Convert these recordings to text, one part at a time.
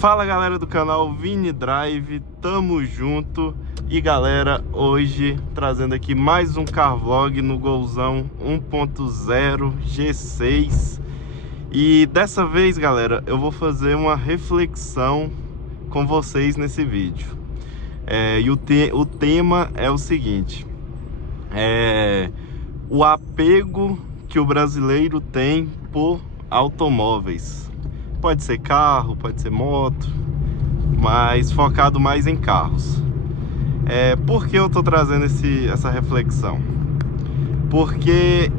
Fala galera do canal Vini Drive, tamo junto. E galera, hoje trazendo aqui mais um car vlog no Golzão 1.0 G6. E dessa vez galera, eu vou fazer uma reflexão com vocês nesse vídeo. O tema é o seguinte: o apego que o brasileiro tem por automóveis. Pode ser carro, pode ser moto, mas focado mais em carros. Por que eu tô trazendo essa reflexão? Porque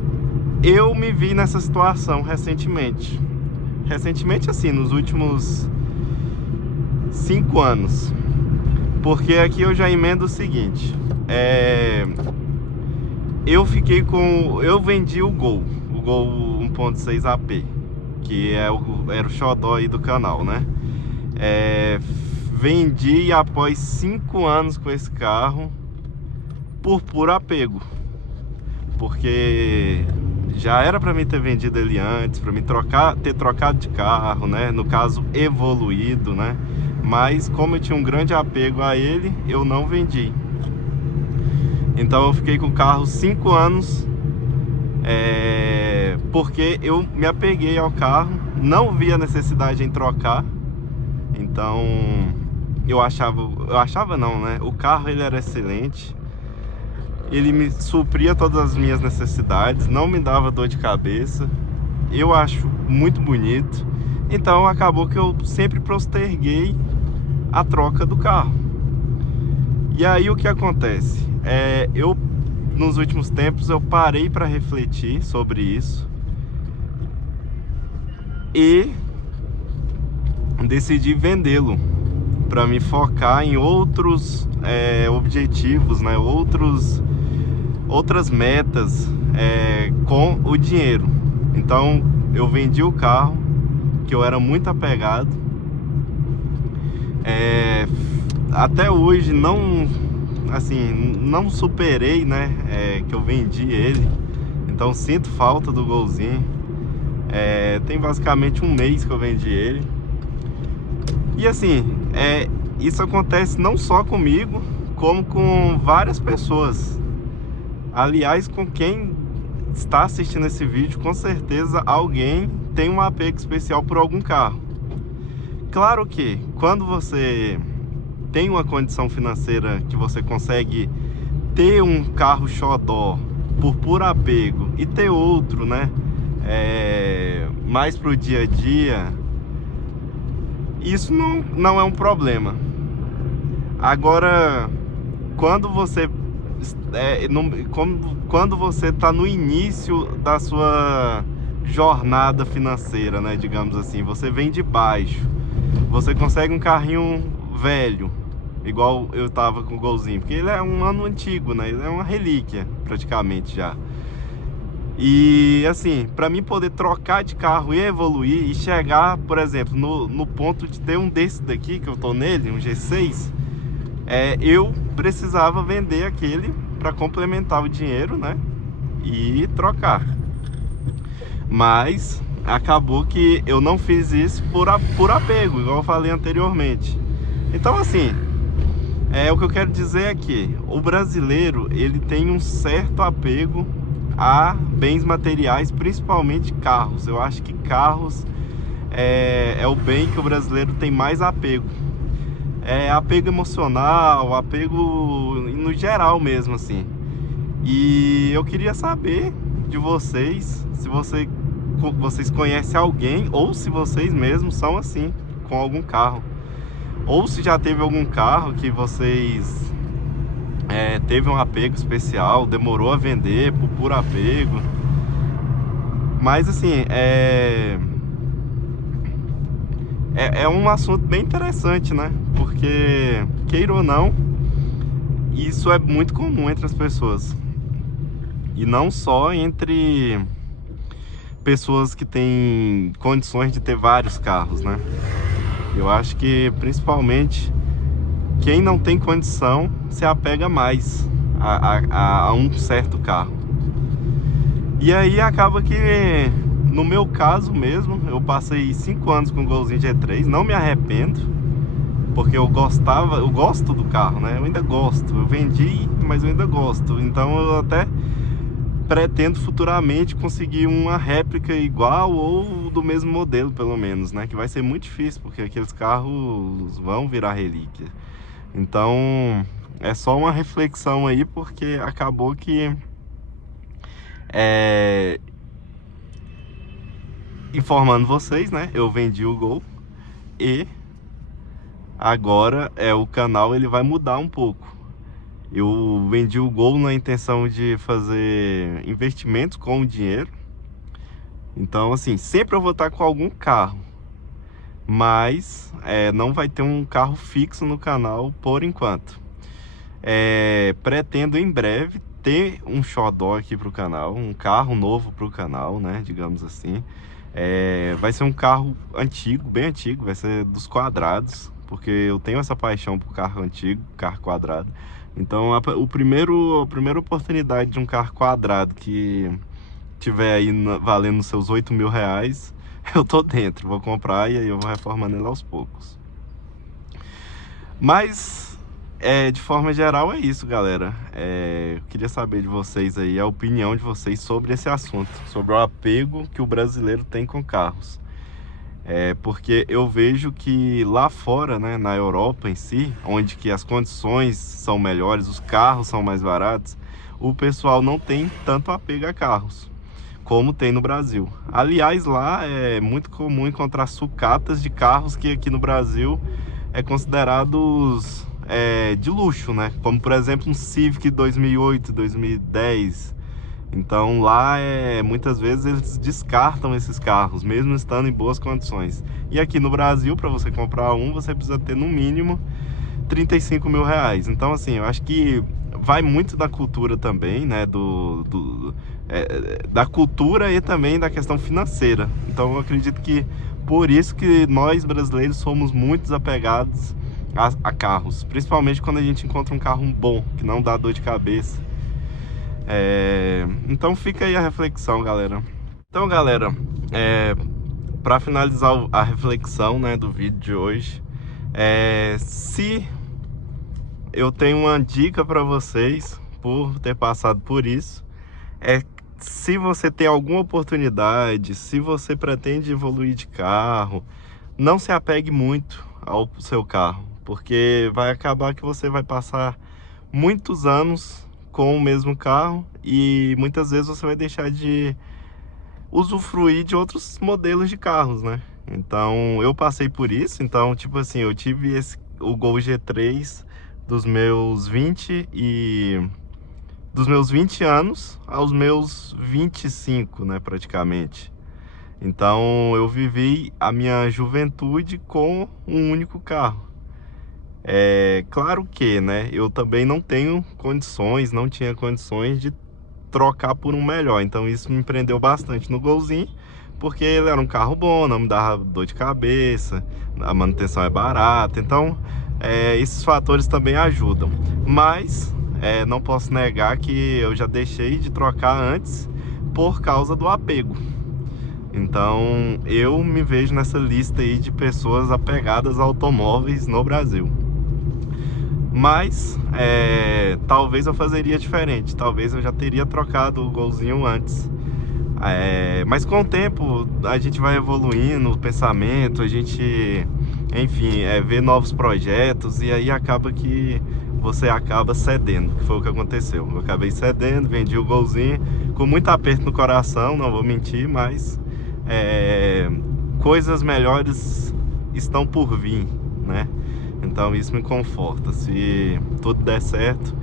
eu me vi nessa situação recentemente. Recentemente assim, nos últimos 5 anos. Porque aqui eu já emendo o seguinte: eu vendi o Gol 1.6 AP, que era o xodó aí do canal, né? Vendi após 5 anos com esse carro por puro apego, porque já era para mim ter vendido ele antes, para mim ter trocado de carro, né? No caso, evoluído, né? Mas como eu tinha um grande apego a ele, eu não vendi. Então eu fiquei com o carro 5 anos, porque eu me apeguei ao carro, não via necessidade em trocar. Então eu achava não, né? O carro ele era excelente, ele me supria todas as minhas necessidades, não me dava dor de cabeça, eu acho muito bonito. Então acabou que eu sempre posterguei a troca do carro. E aí o que acontece? Nos últimos tempos eu parei para refletir sobre isso e decidi vendê-lo para me focar em outros objetivos, né? Outras metas com o dinheiro. Então eu vendi o carro que eu era muito apegado. Até hoje não superei, né? Que eu vendi ele. Então sinto falta do Golzinho. Tem basicamente 1 mês que eu vendi ele. E assim, isso acontece não só comigo, como com várias pessoas. Aliás, com quem está assistindo esse vídeo, com certeza alguém tem um apego especial por algum carro. Claro que quando você tem uma condição financeira que você consegue ter um carro xodó por puro apego e ter outro, né, mais pro dia a dia, isso não é um problema. Agora, quando você está no início da sua jornada financeira, né, digamos assim, você vem de baixo, você consegue um carrinho velho, igual eu tava com o Golzinho, porque ele é um ano antigo, né? Ele é uma relíquia praticamente já. E assim, para mim poder trocar de carro e evoluir e chegar, por exemplo, no ponto de ter um desse daqui que eu tô nele, um G6, eu precisava vender aquele para complementar o dinheiro, né? E trocar. Mas acabou que eu não fiz isso por apego, igual eu falei anteriormente. Então assim, o que eu quero dizer é que o brasileiro, ele tem um certo apego a bens materiais, principalmente carros. Eu acho que carros é o bem que o brasileiro tem mais apego. Apego emocional, apego no geral mesmo, assim. E eu queria saber de vocês, se vocês conhecem alguém, ou se vocês mesmos são assim com algum carro, ou se já teve algum carro que vocês teve um apego especial, demorou a vender por puro apego. Mas assim, é um assunto bem interessante, né? Porque, queira ou não, isso é muito comum entre as pessoas. E não só entre pessoas que têm condições de ter vários carros, né? Eu acho que principalmente quem não tem condição se apega mais a um certo carro. E aí acaba que no meu caso mesmo, eu passei 5 anos com o Golzinho G3, não me arrependo, porque eu gosto do carro, né? Eu ainda gosto, eu vendi, mas eu ainda gosto. Então eu até pretendo futuramente conseguir uma réplica igual ou do mesmo modelo, pelo menos, né? Que vai ser muito difícil, porque aqueles carros vão virar relíquia. Então é só uma reflexão aí, porque acabou que informando vocês, né? Eu vendi o Gol e agora o canal ele vai mudar um pouco. Eu vendi o Gol na intenção de fazer investimentos com o dinheiro. Então, assim, sempre eu vou estar com algum carro, mas não vai ter um carro fixo no canal por enquanto. Pretendo em breve ter um xodó aqui para o canal, um carro novo para o canal, né, digamos assim. Vai ser um carro antigo, bem antigo, vai ser dos quadrados, porque eu tenho essa paixão por carro antigo, carro quadrado. Então a primeira oportunidade de um carro quadrado que tiver aí valendo seus 8 mil reais, eu tô dentro, vou comprar e aí eu vou reformando ele aos poucos. Mas de forma geral é isso, galera. Eu queria saber de vocês aí, a opinião de vocês sobre esse assunto, sobre o apego que o brasileiro tem com carros. Porque eu vejo que lá fora, né, na Europa em si, onde que as condições são melhores, os carros são mais baratos, o pessoal não tem tanto apego a carros como tem no Brasil. Aliás, lá é muito comum encontrar sucatas de carros que aqui no Brasil é considerados de luxo, né? Como por exemplo um Civic 2008, 2010. Então lá muitas vezes eles descartam esses carros, mesmo estando em boas condições. E aqui no Brasil, para você comprar um, você precisa ter no mínimo 35 mil reais. Então assim, eu acho que vai muito da cultura também, né? Da cultura e também da questão financeira. Então eu acredito que por isso que nós brasileiros somos muito desapegados a carros. Principalmente quando a gente encontra um carro bom, que não dá dor de cabeça. Então fica aí a reflexão, galera. Então, galera, para finalizar a reflexão, né, do vídeo de hoje, se eu tenho uma dica para vocês por ter passado por isso, se você tem alguma oportunidade, se você pretende evoluir de carro, não se apegue muito ao seu carro, porque vai acabar que você vai passar muitos anos com o mesmo carro e muitas vezes você vai deixar de usufruir de outros modelos de carros, né? Então eu passei por isso. Então, tipo assim, eu tive o Gol G3 dos meus 20 anos aos meus 25, né, praticamente. Então eu vivi a minha juventude com um único carro. Claro que, né, eu também não tinha condições de trocar por um melhor. Então isso me prendeu bastante no Golzinho, porque ele era um carro bom, não me dava dor de cabeça, a manutenção é barata. Então esses fatores também ajudam. Mas não posso negar que eu já deixei de trocar antes por causa do apego. Então eu me vejo nessa lista aí de pessoas apegadas a automóveis no Brasil. Mas talvez eu fazeria diferente, talvez eu já teria trocado o Golzinho antes. Mas com o tempo a gente vai evoluindo o pensamento, a gente, enfim, vê novos projetos e aí acaba que você acaba cedendo, que foi o que aconteceu. Eu acabei cedendo, vendi o Golzinho com muito aperto no coração, não vou mentir, mas coisas melhores estão por vir, né? Então isso me conforta. Se tudo der certo,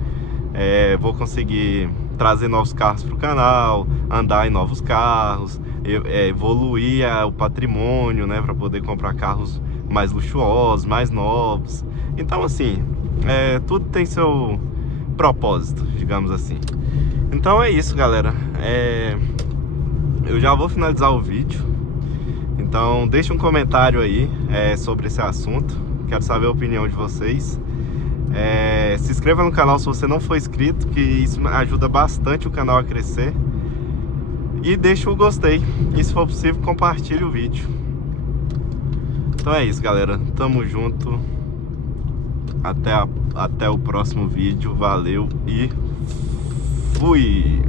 vou conseguir trazer novos carros para o canal, andar em novos carros, evoluir o patrimônio, né, para poder comprar carros mais luxuosos, mais novos. Então assim, tudo tem seu propósito, digamos assim. Então é isso, galera. Eu já vou finalizar o vídeo. Então deixa um comentário aí sobre esse assunto. Quero saber a opinião de vocês. Se inscreva no canal se você não for inscrito, que isso ajuda bastante o canal a crescer. E deixa o gostei. E se for possível, compartilhe o vídeo. Então é isso, galera. Tamo junto. Até o próximo vídeo. Valeu e fui!